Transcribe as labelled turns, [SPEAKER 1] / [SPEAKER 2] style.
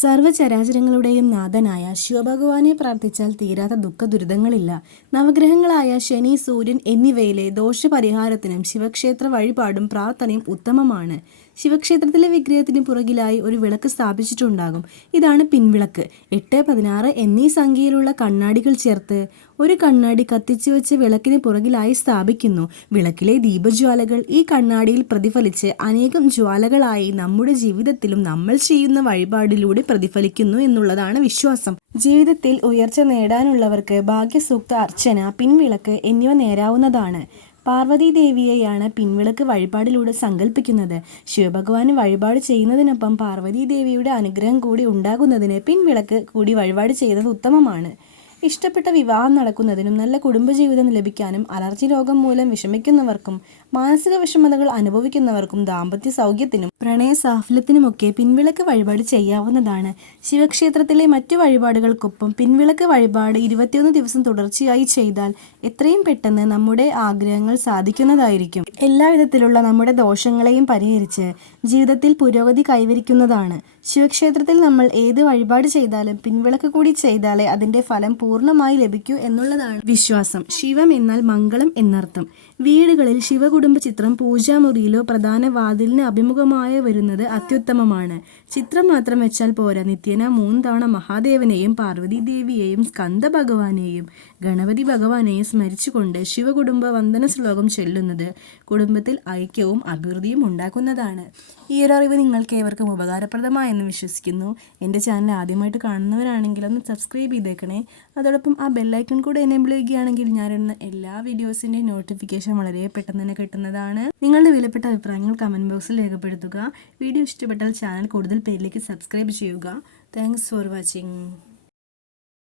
[SPEAKER 1] സർവചരാചരങ്ങളുടെയും നാഥനായ ശിവഭഗവാനെ പ്രാർത്ഥിച്ചാൽ തീരാത്ത ദുഃഖ ദുരിതങ്ങളില്ല നവഗ്രഹങ്ങളായ ശനി സൂര്യൻ എന്നിവയിലെ ദോഷപരിഹാരത്തിനും ശിവക്ഷേത്ര വഴിപാടും പ്രാർത്ഥനയും ഉത്തമമാണ്. ശിവക്ഷേത്രത്തിലെ വിഗ്രഹത്തിന് പുറകിലായി ഒരു വിളക്ക് സ്ഥാപിച്ചിട്ടുണ്ടാകും. ഇതാണ് പിൻവിളക്ക്. എട്ട് പതിനാറ് എന്നീ സംഖ്യയിലുള്ള കണ്ണാടികൾ ചേർത്ത് ഒരു കണ്ണാടി കത്തിച്ചു വെച്ച് വിളക്കിന് പുറകിലായി സ്ഥാപിക്കുന്നു. വിളക്കിലെ ദീപജ്വാലകൾ ഈ കണ്ണാടിയിൽ പ്രതിഫലിച്ച് അനേകം ജ്വാലകളായി നമ്മുടെ ജീവിതത്തിലും നമ്മൾ ചെയ്യുന്ന വഴിപാടിലൂടെ പ്രതിഫലിക്കുന്നു എന്നുള്ളതാണ് വിശ്വാസം. ജീവിതത്തിൽ ഉയർച്ച നേടാനുള്ളവർക്ക് ഭാഗ്യസൂക്ത അർച്ചന പിൻവിളക്ക് എന്നിവ നേരാവുന്നതാണ്. പാർവതി ദേവിയെയാണ് പിൻവിളക്ക് വഴിപാടിലൂടെ സങ്കല്പിക്കുന്നത് ശിവഭഗവാന് വഴിപാട് ചെയ്യുന്നതിനൊപ്പം പാർവതി ദേവിയുടെ അനുഗ്രഹം കൂടി ഉണ്ടാകുന്നതിന് പിൻവിളക്ക് കൂടി വഴിപാട് ചെയ്യുന്നത് ഉത്തമമാണ്. ഇഷ്ടപ്പെട്ട വിവാഹം നടക്കുന്നതിനും നല്ല കുടുംബജീവിതം ലഭിക്കാനും അലർജി രോഗം മൂലം വിഷമിക്കുന്നവർക്കും മാനസിക വിഷമതകൾ അനുഭവിക്കുന്നവർക്കും ദാമ്പത്യ സൗഖ്യത്തിനും പ്രണയ സാഫല്യത്തിനുമൊക്കെ പിൻവിളക്ക് വഴിപാട് ചെയ്യാവുന്നതാണ്. ശിവക്ഷേത്രത്തിലെ മറ്റു വഴിപാടുകൾക്കൊപ്പം പിൻവിളക്ക് വഴിപാട് ഇരുപത്തിയൊന്ന് ദിവസം തുടർച്ചയായി ചെയ്താൽ എത്രയും പെട്ടെന്ന് നമ്മുടെ ആഗ്രഹങ്ങൾ സാധിക്കുന്നതായിരിക്കും. എല്ലാവിധത്തിലുള്ള നമ്മുടെ ദോഷങ്ങളെയും പരിഹരിച്ച് ജീവിതത്തിൽ പുരോഗതി കൈവരിക്കുന്നതാണ്. ശിവക്ഷേത്രത്തിൽ നമ്മൾ ഏത് വഴിപാട് ചെയ്താലും പിൻവിളക്ക് കൂടി ചെയ്താലേ അതിന്റെ ഫലം പൂർണമായി ലഭിക്കൂ എന്നുള്ളതാണ് വിശ്വാസം. ശിവം എന്നാൽ മംഗളം എന്നർത്ഥം. വീടുകളിൽ ശിവകുടുംബ ചിത്രം പൂജാമുറിയിലോ പ്രധാന വാതിലിന് അഭിമുഖമായ വരുന്നത് അത്യുത്തമമാണ്. ചിത്രം മാത്രം വെച്ചാൽ പോരാ. നിത്യേന മൂന്ന് തവണ മഹാദേവനെയും പാർവതി ദേവിയെയും സ്കന്ദ ഭഗവാനെയും ഗണപതി ഭഗവാനെയും സ്മരിച്ചുകൊണ്ട് ശിവകുടുംബ വന്ദന ശ്ലോകം ചൊല്ലുന്നത് കുടുംബത്തിൽ ഐക്യവും അഭിവൃദ്ധിയും ഉണ്ടാക്കുന്നതാണ്. ഈ ഒരു അറിവ് നിങ്ങൾക്ക് ഏവർക്കും ഉപകാരപ്രദമായെന്ന് വിശ്വസിക്കുന്നു. എന്റെ ചാനൽ ആദ്യമായിട്ട് കാണുന്നവരാണെങ്കിൽ ഒന്ന് സബ്സ്ക്രൈബ് ചെയ്തേക്കണേ. അതോടൊപ്പം ആ ബെല്ലൈക്കൺ കൂടെ എനേബിൾ ചെയ്യുകയാണെങ്കിൽ ഞാനിടുന്ന എല്ലാ വീഡിയോസിന്റെയും നോട്ടിഫിക്കേഷൻ വളരെ പെട്ടെന്ന് തന്നെ കിട്ടുന്നതാണ്. നിങ്ങളുടെ വിലപ്പെട്ട അഭിപ്രായങ്ങൾ കമന്റ് ബോക്സിൽ രേഖപ്പെടുത്തുക. വീഡിയോ ഇഷ്ടപ്പെട്ടാൽ ചാനൽ കൂടുതൽ പേരിലേക്ക് സബ്സ്ക്രൈബ് ചെയ്യുക. Thanks for watching